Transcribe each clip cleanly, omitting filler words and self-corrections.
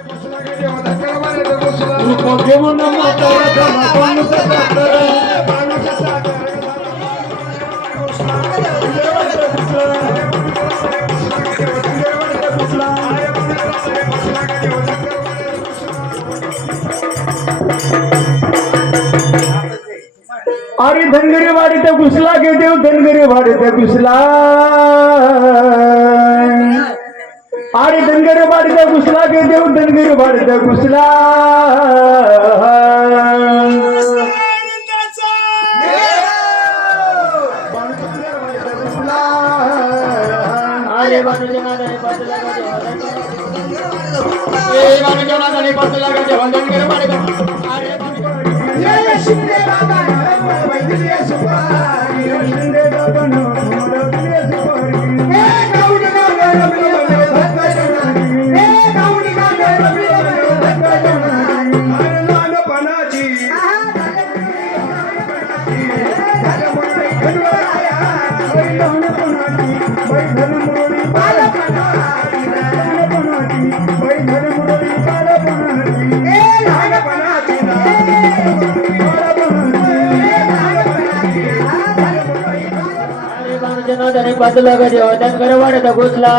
रूप घेऊन म्हातारा बाणूचा साखर अरे धनगरी वाडीत घुसला गे देव धनगरी वाडीत घुसला अरे धनगरी वाडीत घुसला गे देव धनगरी वाडीत घुसला अरे बाणूजनाने बसला गे ए बाणूजनाने बसला गे देव धनगरी वाडीत अरे शिंदे बाबा वैद्य सुपारी शिंदे बाबा नो मोडले सुपारी ए गाऊडी गाऊडी भक्तजनानी ए गाऊडी गाऊडी भक्तजनानी अरे लहानपणाची झालं मोठे खंडवाया अरे लहानपणाची बैठण मुरळी बालपणाची बैठण मुरळी बालपणाची ए लहानपणाची जनार्दनी बसला ग देव धनगर वाड्यात घुसला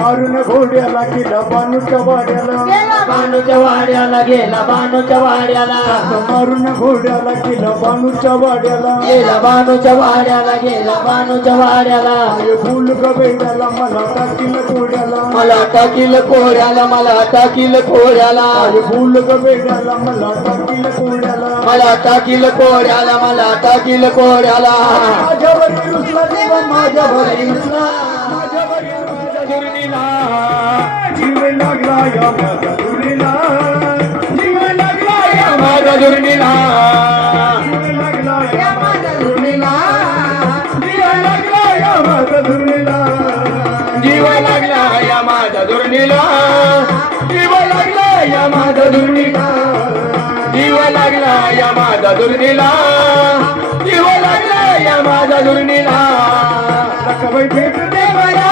मारून घोड्याला गेला बाणूच्या वाड्याला बाणूच्या वाड्याला गेला बाणूच्या वाड्याला मारून घोड्याला गेला बाणूच्या वाड्याला गेला बाणूच्या वाड्याला गेला बाणूच्या वाड्याला फुल ग बेड्याला मला टाकील कोड्याला मला टाकील कोड्याला मला टाकील कोड्याला फुल ग बेड्याला मला टाकील कोड्याला मला टाकील कोड्याला मला टाकील कोड्याला माझ्यावर रुसला देव माझ्यावर रुसला माझ्यावर दुर्नीला जीव लागला या माझ्या दुर्नीला जीव लागला या माझ्या दुर्नीला जीव लागला या माझ्या दुर्नीला जीव लागला या माझ्या दुर्नीला जीव लागला या माझ्या दुर्नीला जीव लागला या माझ्या दुर्नीला जीव लागला या माझ्या दुर्नीला जीव लागला या माझ्या दुर्नीला लखबाई भेट दे मला